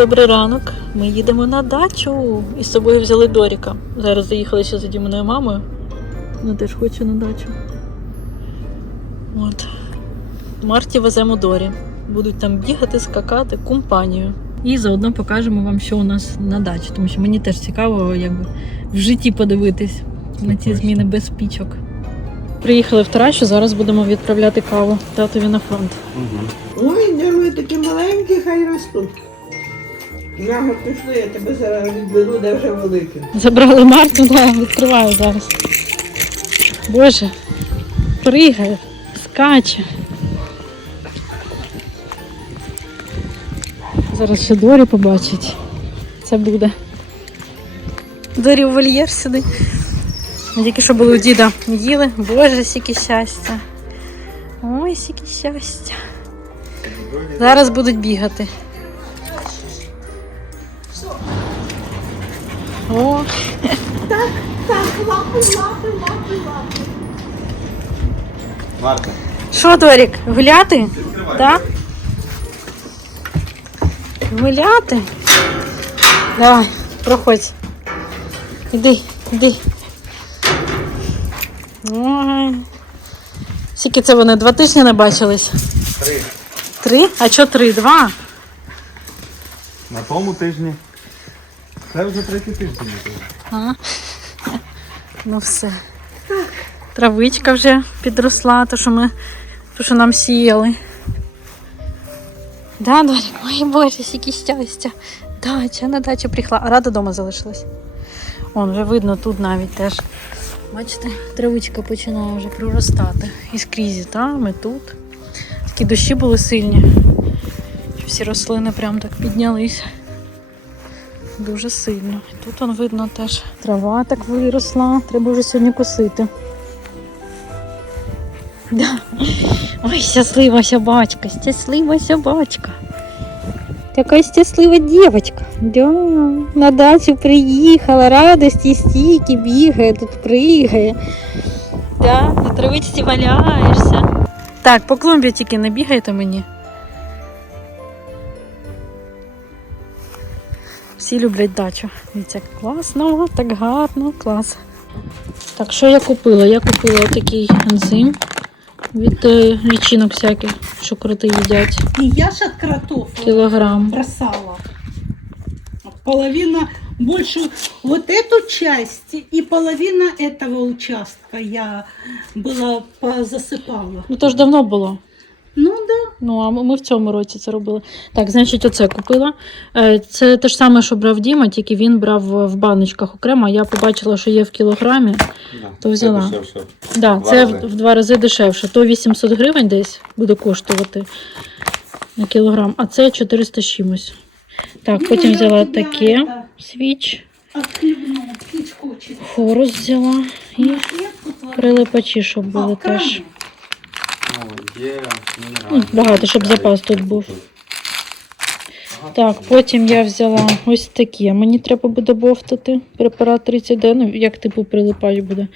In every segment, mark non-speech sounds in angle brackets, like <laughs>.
Добрий ранок. Ми їдемо на дачу. І з собою взяли Доріка. Зараз заїхали ще за Дімоною мамою. Вона теж хоче на дачу. От. Марті веземо Дорі. Будуть там бігати, скакати, компанію. І заодно покажемо вам, що у нас на дачі, тому що мені теж цікаво, якби в житті подивитись на ці зміни без пічок. Приїхали в Таращу, зараз будемо відправляти каву татові на фронт. Ой, де такі маленькі, хай ростуть. Яго пішли, я тебе зараз відберу, де вже велике. Забрали Марту, да, відкриваю зараз. Боже, пригає, скаче. Зараз ще Дорі побачить. Це буде. Дорі у вольєр сюди. Тільки що були у діда їли. Боже, сіки щастя. Ой, сіки щастя. Зараз будуть бігати. О, Марта, Що, Дорік, гуляти? Так? Гуляти? Давай, проходь. Іди, іди. Ой. Скільки це вони? Два тижні не бачились? три. Три? А що три? Два? На тому тижні. Це вже третій тиждень. Ну все. Травичка вже підросла, то що ми то, що нам сіяли. Да, Дорік? Ой, боже, скільки щастя. Дача, на дачу приїхала. А рада вдома залишилась. Вон, вже видно тут навіть теж. Бачите, травичка починає вже проростати. І скрізь там, і тут. Такі дощі були сильні. Всі рослини прям так піднялись. Дуже сильно. І тут он видно теж трава так виросла. Треба вже сьогодні косити. Да. Ой, щаслива собачка, щаслива собачка. Така щаслива дівчинка. Да. На дачу приїхала, радості стільки бігає, тут пригає. Да, на травичці валяєшся. Так, по клумбі тільки не бігайте мені. Всі люблять дачу. Дивіться, як класно, так гарно, клас. Так, що я купила? Я купила такий ензим від е, лічинок всяких, що кроти їдять. И я ж от кротов Кілограм. бросала. Половина, больше вот эту часть и половина этого участка я была позасыпала. Ну то ж давно було. Ну да. Ну, а ми в цьому році це робили. Так, значить, оце купила. Е, Це те ж саме, що брав Діма, тільки він брав в баночках окремо. Я побачила, що є в кілограмі. То взяла. Да, Два це рази. в, в два рази дешевше. То 800 гривень десь буде коштувати на кілограм, а це 400 чимось. Так, Ну, потім взяла таке это свіч, хорус взяла і прилипачі, щоб були теж. Багато, щоб запас тут був. Так, потім я взяла ось такі. Мені треба буде бовтати. Препарат 30D, ну як типу прилипач буде.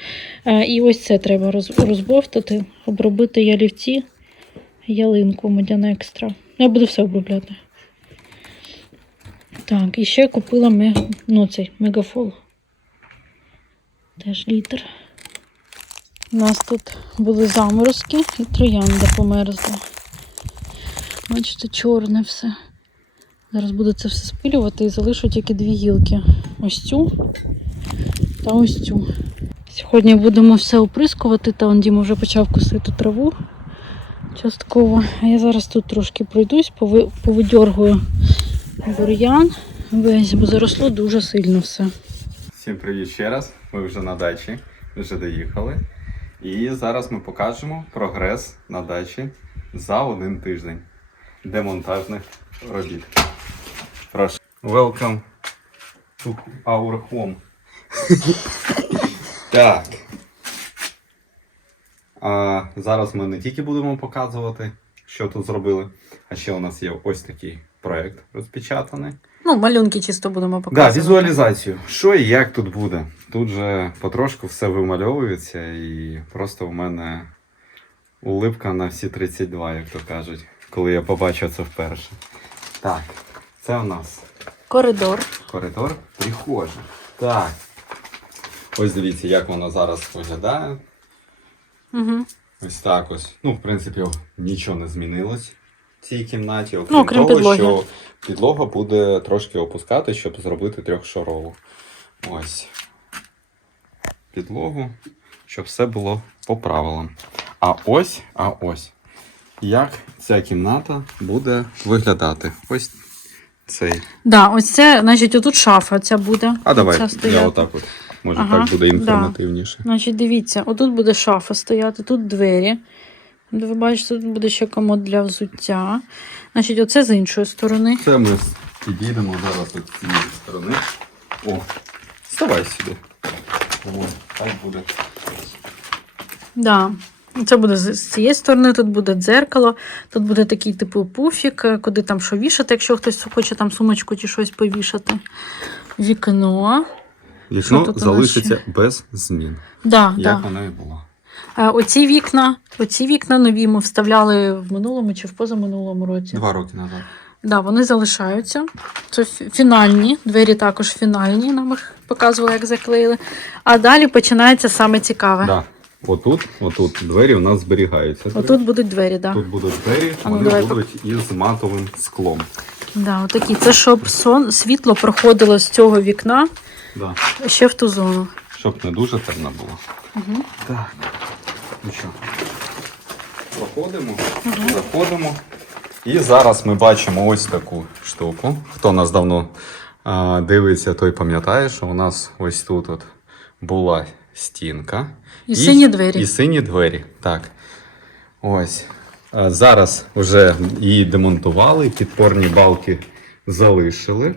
Е, і ось це треба роз, розбовтати, обробити ялівці, ялинку, медяна екстра. Я буду все обробляти. Так, і ще купила ми, ну, цей мегафол. Теж літр. У нас тут були заморозки і троянда померзла. Бачите, чорне все. Зараз буду це все спилювати і залишу тільки дві гілки. Ось цю та ось цю. Сьогодні будемо все оприскувати, та он Діма вже почав косити траву частково. А я зараз тут трошки пройдусь, пови- повидьоргую бур'ян весь, бо заросло дуже сильно все. Всім привіт ще раз. Ми вже на дачі, вже доїхали. І зараз ми покажемо прогрес на дачі за один тиждень демонтажних робіт. Прошу. Welcome to our home. <laughs> так. А, зараз ми не тільки будемо показувати, що тут зробили, а ще у нас є ось такий проект розпечатаний. Ну, малюнки чисто будемо Да, візуалізацію. Що і як тут буде? Тут же потрошку все вимальовується, і просто в мене улипка на всі 32, як то кажуть, коли я побачив це вперше. Так, це у нас коридор. Коридор прихожа. Так. Ось дивіться, як воно зараз виглядає. Угу. Ось так ось. Ну, в принципі, нічого не змінилось цій кімнаті, окрім, Ну, окрім того, підлоги. що підлога буде трошки опускати, щоб зробити трьохшарову. Ось. Підлогу, щоб все було по правилам. А ось, а ось. Як ця кімната буде виглядати? Ось цей. Да, ось це, значить, отут шафа ця буде. А давай, Ця я отак от. Може, Ага, так буде да. інформативніше. Значить, дивіться, отут буде шафа стояти, тут двері. Де Ви бачите, тут буде ще комод для взуття. Значить, оце з іншої сторони. Це ми підійдемо зараз з цієї сторони. О, вставай сюди. О, так буде. Да. Це буде з цієї сторони, тут буде дзеркало, тут буде такий типу пуфік, е, куди там що вішати, якщо хтось хоче там сумочку чи щось повішати. Вікно. Вікно залишиться без змін, Да, як да. воно і було. Оці вікна, оці вікна нові ми вставляли в минулому чи в позаминулому році. Два роки назад. Да, вони залишаються. Це фінальні, двері також фінальні, нам їх показували, як заклеїли. А далі починається саме цікаве. Да. Отут, отут двері у нас зберігаються. Отут будуть двері, да. Тут будуть двері, А ну, вони давай будуть із матовим склом. Да, отакі. Це щоб сон, світло проходило з цього вікна Да. ще в ту зону. Щоб не дуже темно було. Угу. Так. Ну що, проходимо, заходимо. І зараз ми бачимо ось таку штуку. Хто нас давно а, дивиться, той пам'ятає, що у нас ось тут от була стінка. І сині двері. І сині двері. Так. Ось. А, Зараз вже її демонтували, підпорні балки залишили.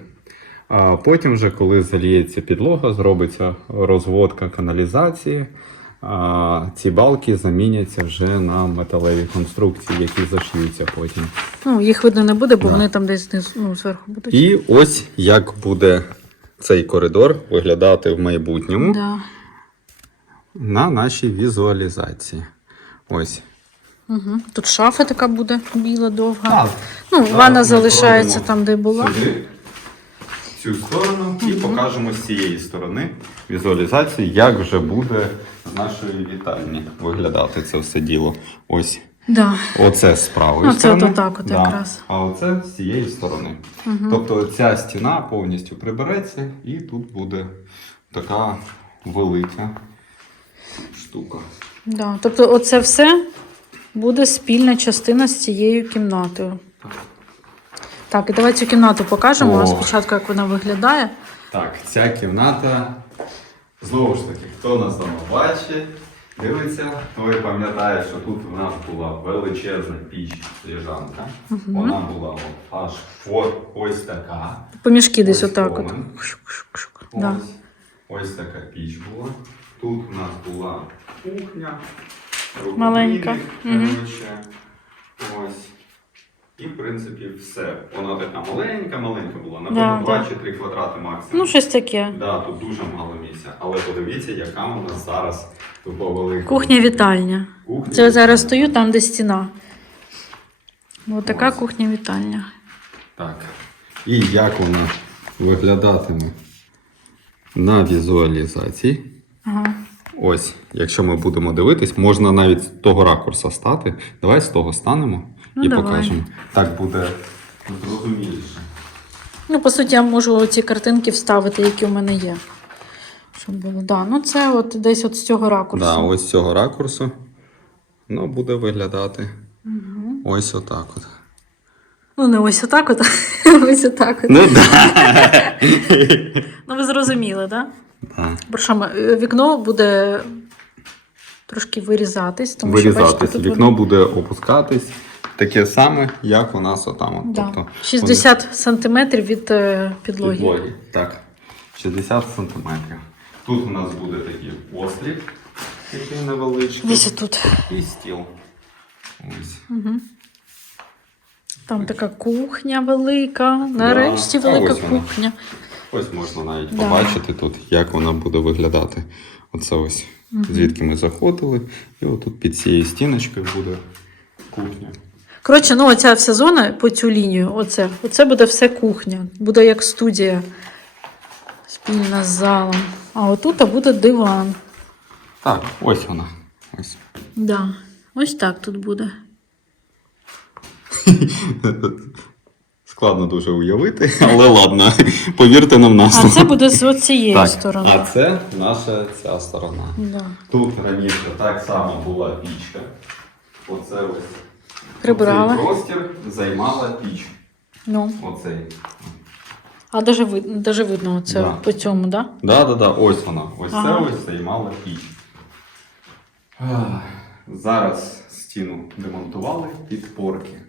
А потім, вже, коли заліється підлога, зробиться розводка каналізації. Ці балки заміняться вже на металеві конструкції, які зашиються потім. Ну, їх видно не буде, бо Да. вони там десь ну, зверху будуть. І ось як буде цей коридор виглядати в майбутньому Да. на нашій візуалізації. Ось. Угу. Тут шафа така буде біла, довга. Так. Ну, Зараз ванна залишається там, де була. Сюди, в цю сторону, і покажемо з цієї сторони візуалізацію, як вже буде нашої вітальні виглядати це все діло. Ось. Да. Оце з правої Ну, це сторони. от отак от якраз. А оце з цієї сторони. Угу. Тобто ця стіна повністю прибереться, і тут буде така велика штука. Да. Тобто, оце все буде спільна частина з цією кімнатою. Так. Так, і давай цю кімнату покажемо О. спочатку, як вона виглядає. Так, ця кімната. Знову ж таки, хто нас давно бачить, дивиться, той пам'ятає, що тут у нас була величезна піч лежанка. Вона була от аж фор, ось така. Поміжки десь Ось отак. От. Ось, Да. ось така піч була. Тут у нас була кухня. Маленька. рукомийник, Мгм. коротше. Ось. І, в принципі, все. Вона така маленька, маленька була. Напевно, Да, 2 да. чи 3 квадрати максимум. Ну, щось таке. Да, тут дуже мало місця. Але подивіться, яка у нас зараз тупо велика. Кухня-вітальня. Кухня. Це я зараз стою там, де стіна. Ось така Ось. кухня-вітальня. Так. І як вона виглядатиме на візуалізації. Ага. Ось, якщо ми будемо дивитись, можна навіть з того ракурса стати. Давай з того станемо Ну, і давай. покажемо. Так буде зрозуміліше. Ну, по суті, я можу ці картинки вставити, які у мене є. Щоб було. Да, ну це от десь от з цього ракурсу. Да, ось з цього ракурсу ну, буде виглядати Угу. ось отак от. Ну, не ось отак, от, <laughs> а ось отак. От. Ну да. Ну, ви зрозуміли, так? Да. Про що ми? Е, Вікно буде трошки вирізатись, тому що Вирізатись. бачите, тут Вікно воно- буде опускатись таке саме, як у нас отам. От. Да. Тобто, 60 сантиметрів від е, підлоги. підлоги. Так. 60 сантиметрів. Тут у нас буде такий осліп, такий невеличкий. Десь тут. І стіл. Ось. Угу. Там така кухня велика. Нарешті Да. Велика ось вона. кухня. Ось можна навіть Да. побачити тут, як вона буде виглядати. Оце ось звідки ми заходили. І отут під цією стіночкою буде кухня. Коротше, ну оця вся зона по цю лінію, оце, оце буде все кухня. Буде як студія спільна з залом. А отут буде диван. Так, ось вона. Ось. Да. Ось так тут буде. Складно дуже уявити, але ладно, повірте нам на А це буде з цієї так, сторони. А це наша ця сторона. Да. Тут раніше так само була пічка. Оце ось. Прибрала. Цей простір займала піч. Ну. Оцей. А даже, вид, даже видно оце Да. по цьому, да? Да, да, да, ось вона. Ось Ага. це ось займала піч. Ах, Зараз стіну демонтували, підпорки.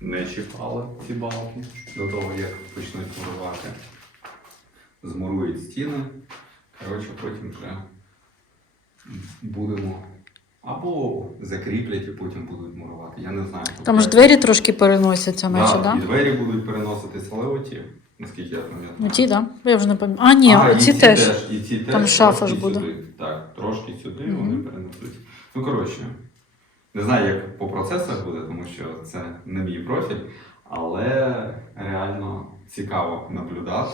Не чіпали ці балки до того, як почнуть мурувати. Змурують стіни. Коротше, потім вже будемо. Або закріплять і потім будуть мурувати. Я не знаю. Там ж двері трошки переносяться, наче, Да, да? І двері будуть переноситись, але оті, наскільки я пам'ятаю. Ну ті, да? Я вже не пам'ятаю. А, ні, А, оці ці теж. і ці Там теж шафа трошки ж буде. Сюди. Так, трошки сюди Мгм. вони перенесуть. Ну, коротше, не знаю, як по процесах буде, тому що це не мій профіль, але реально цікаво наблюдати.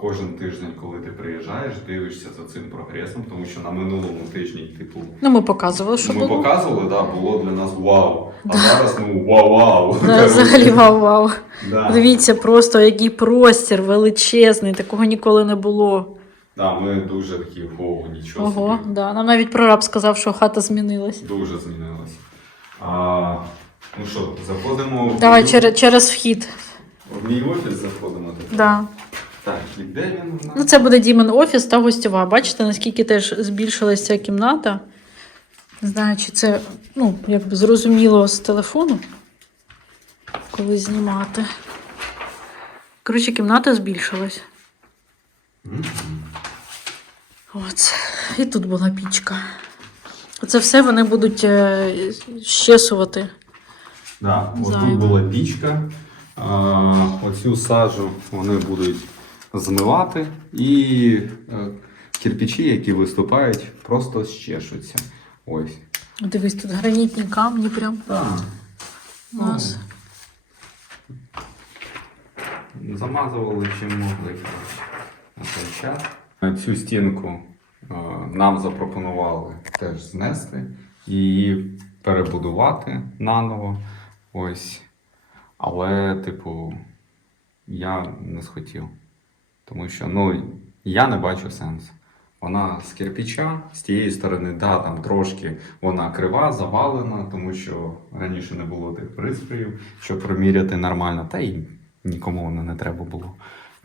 Кожен тиждень, коли ти приїжджаєш, дивишся за цим прогресом, тому що на минулому тижні, типу, Ну, ми показували, що ми було. показували, да, було для нас вау. А зараз ну вау-вау. Да, взагалі вау-вау. Да. Дивіться, просто який простір величезний, такого ніколи не було. Да, ми дуже такі, ого, нічого Ого, собі. да. Нам навіть прораб сказав, що хата змінилась. Дуже змінилось. А, ну що, заходимо в, Давай мій- через, через вхід. в мій офіс заходимо. тепер? Да. Так, і де він у нас? Ну, це буде Дімон офіс та гостьова. Бачите, наскільки теж збільшилася ця кімната. Не знаю, чи це ну, якби зрозуміло з телефону, коли знімати. Коротше, кімната збільшилась. Мгм. От. І тут була пічка. Оце все вони будуть е, щесувати. Да, ось Зайве. тут була пічка. А, оцю сажу вони будуть змивати, і е, кирпичі, які виступають, просто щешуться. Ось. Дивись, тут гранітні камні прям Так. у нас. Замазували чим могли на той час. Цю стінку е, нам запропонували теж знести і її перебудувати наново. Ось. Але, типу, я не схотів. Тому що ну, я не бачу сенсу. Вона з кирпича, з тієї сторони, да, там трошки вона крива, завалена, тому що раніше не було тих пристроїв, щоб проміряти нормально, та й нікому воно не треба було.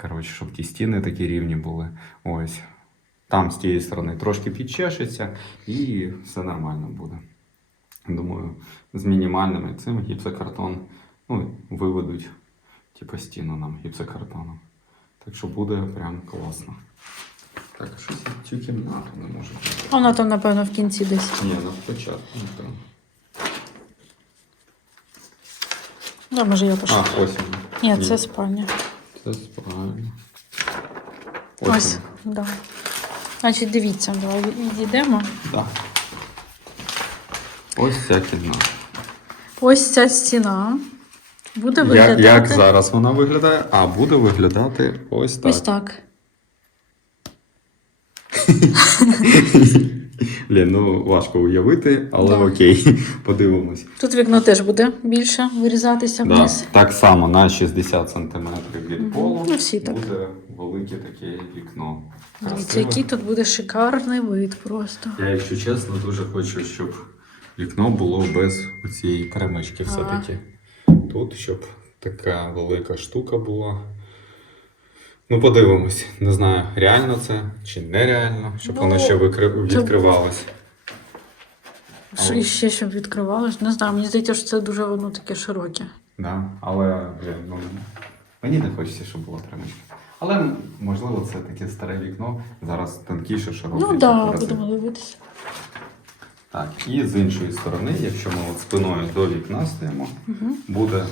Коротше, щоб ті стіни такі рівні були. Ось. Там з тієї сторони трошки підчешеться і все нормально буде. Думаю, з мінімальними цим гіпсокартон ну, виведуть типу, стіну нам гіпсокартоном. Так що буде прям класно. Так, щось я цю кімнату не можу. Вона там, напевно, в кінці десь. Ні, ну спочатку. напевно. Да, може я пішла. А, ось вона. Ні, це спальня. Це правильно. Ось, да. Значить, дивіться, давай відійдемо. Так. Ось ця кімната. Ось ця стіна буде виглядати. як зараз вона виглядає? А буде виглядати ось так. Ось так. Блін, ну важко уявити, але Да. окей, <laughs> подивимось. Тут вікно теж буде більше вирізатися Да. вниз. Так само на 60 см від полу Ну, всі так. буде велике таке вікно. Дивіться, який тут буде шикарний вид просто. Я, якщо чесно, дуже хочу, щоб вікно було без цієї перемички все-таки. Тут, щоб така велика штука була. Ну, подивимось. Не знаю, реально це чи нереально, щоб воно Ну, ще викри- відкривалось. Що І ще щоб відкривалось. Не знаю, мені здається, що це дуже воно таке широке. Да, але блін, ну, мені не хочеться, щоб була перемичка. Але можливо це таке старе вікно, зараз тонкіше, широке. Ну так, да, будемо дивитися. Так, і з іншої сторони, якщо ми от спиною до вікна стоїмо, Угу. буде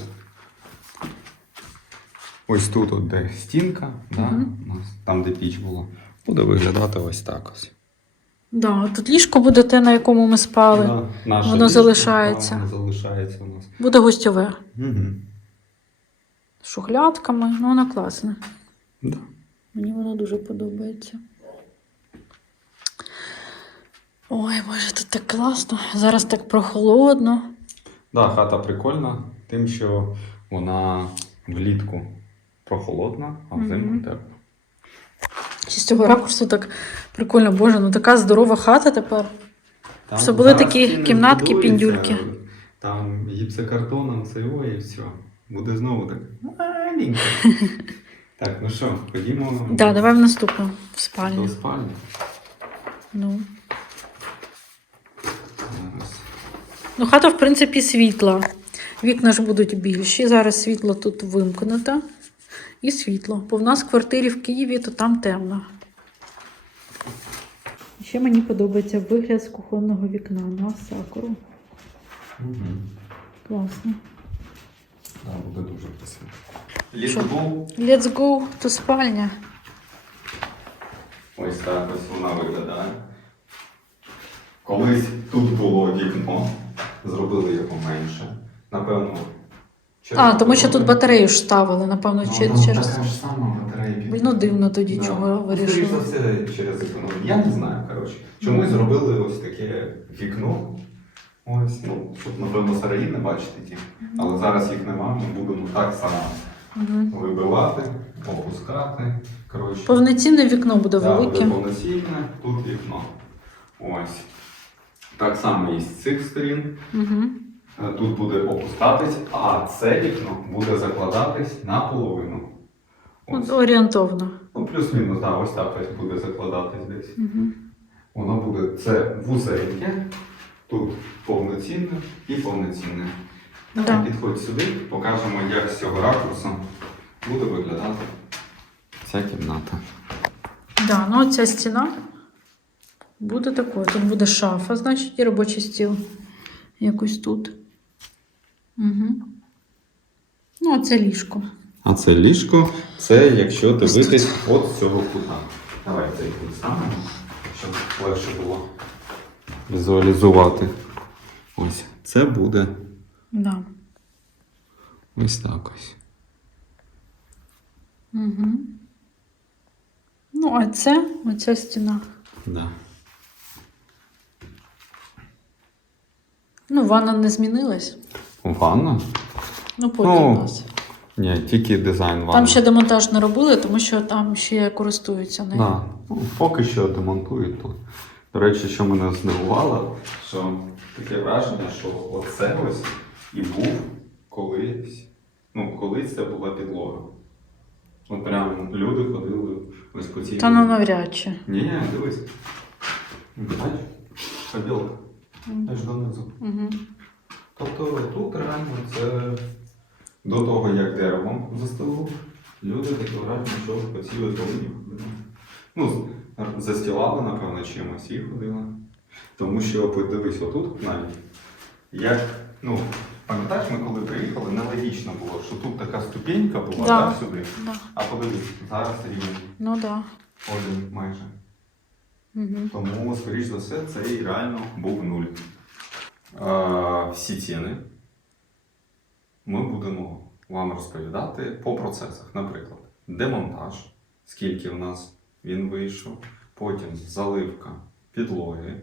ось тут, от, де стінка, да, Мгм. у нас, там, де піч була, буде виглядати ось так ось. Да, тут ліжко буде те, на якому ми спали. Да, наше Воно ліжко, залишається. воно залишається у нас. Буде гостьове. Угу. З шухлядками. Ну, воно класне. Да. Мені воно дуже подобається. Ой, боже, тут так класно. Зараз так прохолодно. Да, хата прикольна, тим, що вона влітку прохолодна, а взимку Мгм. тепло. Чи з цього ракурсу так прикольно, боже, ну така здорова хата тепер. Там Що були такі кімнатки, піндюльки. Там гіпсокартоном це ой, і все. Буде знову так. маленько. <laughs> Так, ну що, ходімо Да, давай в наступну в до спальню. спальні. Ну. Зараз. Ну, хата, в принципі, світла. Вікна ж будуть більші. Зараз світло тут вимкнуто. І світло. Бо в нас в квартирі в Києві, то там темно. Ще мені подобається вигляд з кухонного вікна на сакуру. Мгм. Класно. Да, буде дуже красиво. Літбул. Let's go to спальня. Ось так ось вона виглядає. Колись тут було вікно, зробили його менше. Напевно. через А, тому що тут батарею ж ставили, напевно, Ну, чи- через. Така ж сама батарейка. Ну, дивно тоді, Да. чого Ну, Скоріш за все, через економію. Я не знаю, коротше. Чомусь зробили ось таке вікно. Ось, ну, щоб, напевно, сараї не бачити ті. Але зараз їх немає, ми будемо так само Мгм. вибивати, опускати. Коротше. Повноцінне вікно буде Да, велике. буде повноцінне, тут вікно. Ось. Так само і з цих сторін. Угу. Тут буде опускатись, а це вікно буде закладатись наполовину. Ось. Орієнтовно. Ну, плюс-мінус, да, ось так ось буде закладатись десь. Угу. Воно буде це вузеньке, тут повноцінне і повноцінне. Давай Да. підходь сюди, покажемо, як з цього ракурсу буде виглядати ця кімната. Да, ну ця стіна буде такою. Тут буде шафа, значить, і робочий стіл. Якось тут. Угу. Ну, а це ліжко. А це ліжко, це якщо дивитись от цього кута. Давай цей кут щоб легше було візуалізувати. Ось це буде Да. ось так ось. Угу. Ну, а це оця стіна. Да. Ну, ванна не змінилась. Ванна? Ну, потім Ну, у нас. Ні, тільки дизайн ванни. Там ще демонтаж не робили, тому що там ще користуються нею. Да. Ну, поки що демонтують тут. До речі, що мене здивувало, що таке враження, що оце ось і був колись. Ну, колись це була підлога. От прям люди ходили ось по цій. Та ну навряд чи. Ні, ні, дивись. Бачиш? Поділка. Аж донизу. Угу. Тобто тут реально це до того, як деревом застило, люди таке враження, що по цій ось ходили. Ну, застілали, напевно, чимось і ходили. Тому що подивись, отут навіть. Як, ну, пам'ятаєш, ми коли приїхали, нелогічно було, що тут така ступенька була, Да. так, сюди. Да. А подивись, зараз рівень Ну так. Да. один майже. Тому, скоріш за все, це і реально був нуль. Е, всі ціни ми будемо вам розповідати по процесах. Наприклад, демонтаж, скільки в нас він вийшов, потім заливка підлоги.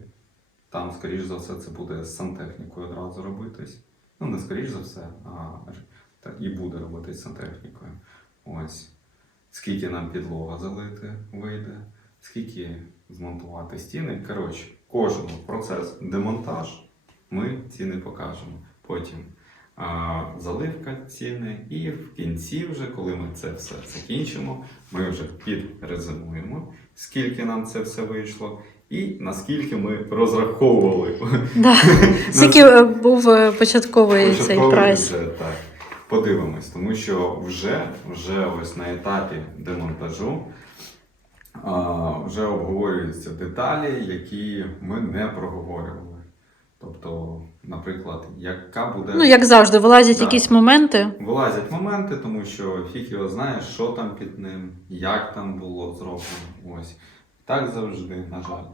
Там, скоріш за все, це буде з сантехнікою одразу робитись. Ну, не скоріш за все, а і буде робитись сантехнікою. Ось. Скільки нам підлога залити вийде, скільки змонтувати стіни. Коротше, кожен процес демонтаж ми ціни покажемо. Потім а, заливка ціни, і в кінці, вже, коли ми це все закінчимо, ми вже підрезимуємо, скільки нам це все вийшло, і наскільки ми розраховували Да. <laughs> Скільки е, був е, початковий цей прайс? так. Подивимось, тому що вже, вже ось на етапі демонтажу вже обговорюються деталі, які ми не проговорювали. Тобто, наприклад, яка буде. Ну, як завжди, вилазять Да. якісь моменти. Вилазять моменти, тому що фіг його знає, що там під ним, як там було зроблено. Ось. Так завжди, на жаль.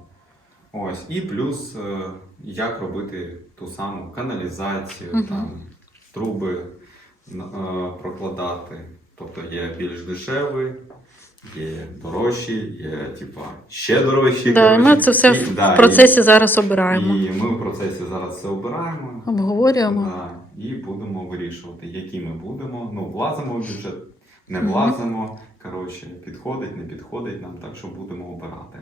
Ось, і плюс е, як робити ту саму каналізацію, Мгм. там, труби е, прокладати. Тобто є більш дешеві, є дорожчі, є типа ще дорожчі. Да, коротше. ми це все І- в да, процесі зараз обираємо. і ми в процесі зараз це обираємо. Обговорюємо. Да, і будемо вирішувати, які ми будемо. Ну, влазимо в бюджет, не влазимо. Коротше, підходить, не підходить нам, так що будемо обирати.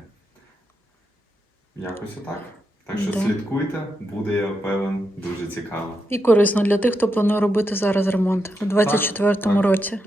Якось отак. Так що Да. слідкуйте, буде, я певен, дуже цікаво. І корисно для тих, хто планує робити зараз ремонт у 2024 так. році.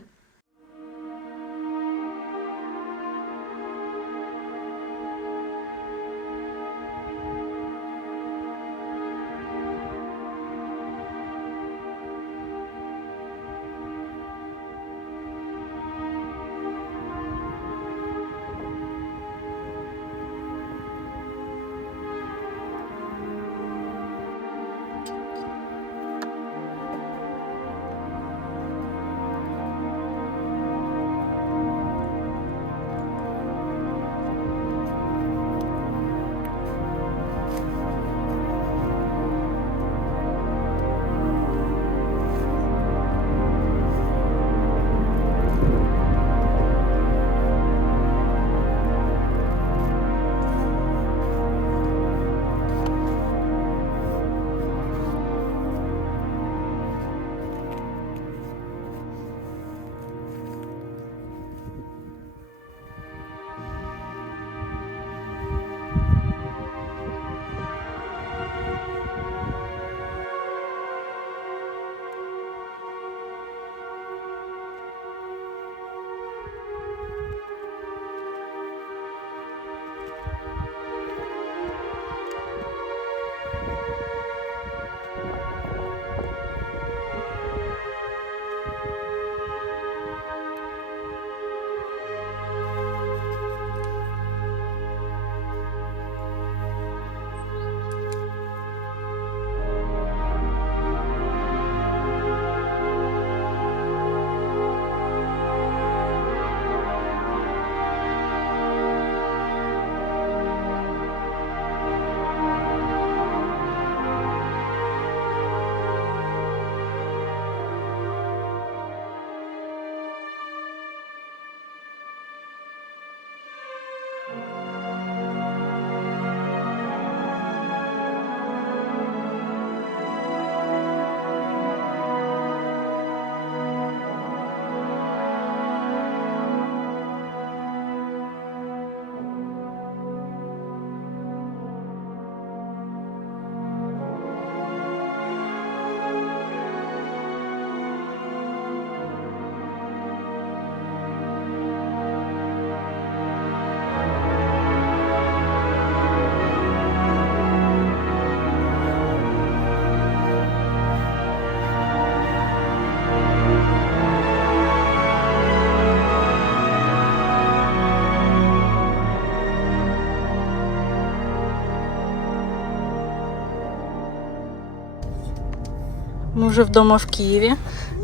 Ми вже вдома в Києві.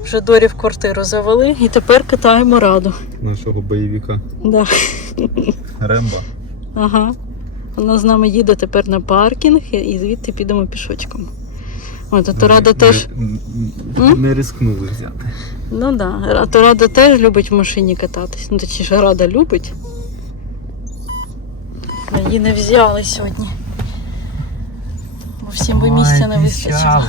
Вже Дорі в квартиру завели і тепер катаємо раду. Нашого бойовика Да. Ремба. Ага. Вона з нами їде тепер на паркінг і- звідти підемо пішочком. От, а то рада теж. М? не рискнули взяти. Ну так, да. а то рада теж любить в машині кататись. Ну, точніше, рада любить. Її не взяли сьогодні. Бо всім би місця не вистачило.